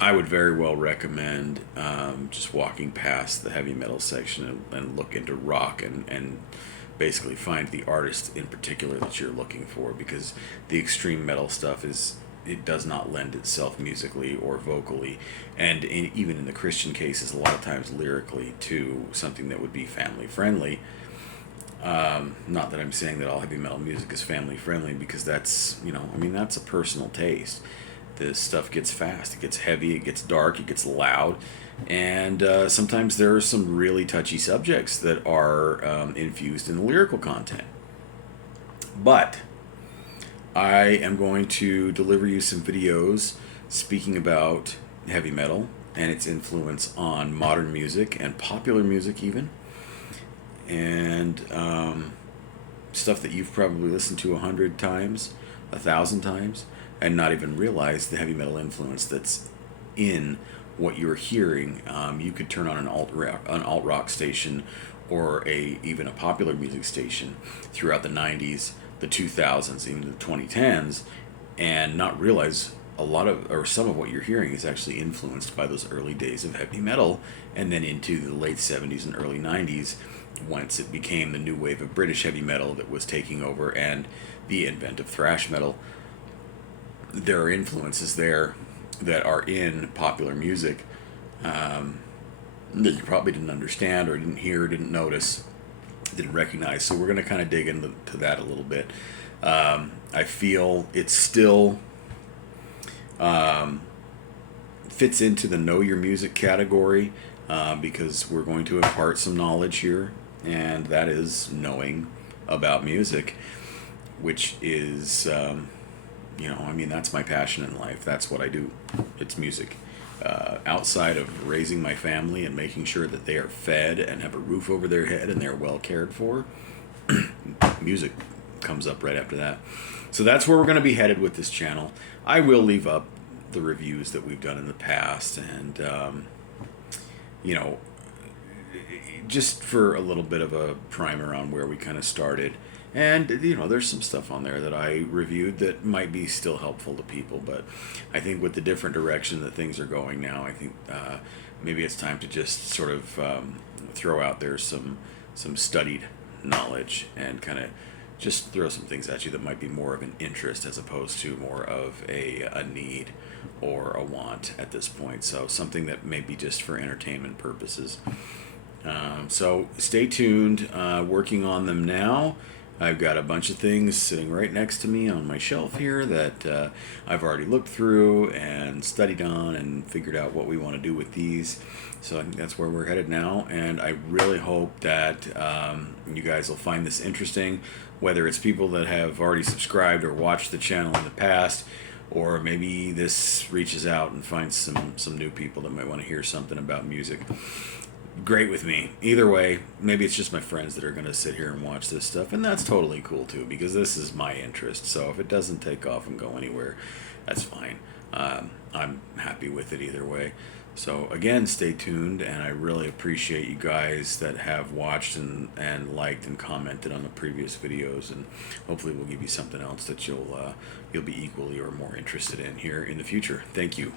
I would very well recommend just walking past the heavy metal section and look into rock and basically find the artist in particular that you're looking for, because the extreme metal stuff it does not lend itself musically or vocally, and even in the Christian cases, a lot of times lyrically, to something that would be family friendly. Not that I'm saying that all heavy metal music is family friendly, because that's, I mean, that's a personal taste. This stuff gets fast, it gets heavy, it gets dark, it gets loud, and sometimes there are some really touchy subjects that are infused in the lyrical content. But I am going to deliver you some videos speaking about heavy metal and its influence on modern music and popular music, even, and stuff that you've probably listened to 100 times, 1,000 times, and not even realize the heavy metal influence that's in what you're hearing. You could turn on an alt rock station, or even a popular music station throughout the 90s, the 2000s, even the 2010s, and not realize a lot of, or some of what you're hearing is actually influenced by those early days of heavy metal, and then into the late 70s and early 90s, once it became the new wave of British heavy metal that was taking over, and the advent of thrash metal. There are influences there that are in popular music that you probably didn't understand, or didn't hear, didn't notice, didn't recognize. So we're going to kind of dig into that a little bit. I feel it still fits into the know your music category, because we're going to impart some knowledge here, and that is knowing about music, which is I mean, that's my passion in life. That's what I do. It's music. Outside of raising my family and making sure that they are fed and have a roof over their head and they're well cared for, music comes up right after that. So that's where we're going to be headed with this channel. I will leave up the reviews that we've done in the past, and just for a little bit of a primer on where we kind of started. And there's some stuff on there that I reviewed that might be still helpful to people, but I think with the different direction that things are going now, I think maybe it's time to just sort of throw out there some studied knowledge, and kind of just throw some things at you that might be more of an interest as opposed to more of a need or a want at this point. So something that may be just for entertainment purposes. So stay tuned. Working on them now. I've got a bunch of things sitting right next to me on my shelf here that I've already looked through and studied on and figured out what we want to do with these. So I think that's where we're headed now, and I really hope that you guys will find this interesting, whether it's people that have already subscribed or watched the channel in the past, or maybe this reaches out and finds some new people that might want to hear something about music. Great with me. Either way, maybe it's just my friends that are going to sit here and watch this stuff, and that's totally cool too, because this is my interest. So if it doesn't take off and go anywhere, that's fine. I'm happy with it either way. So again, stay tuned, and I really appreciate you guys that have watched and liked and commented on the previous videos, and hopefully we'll give you something else that you'll be equally or more interested in here in the future. Thank you.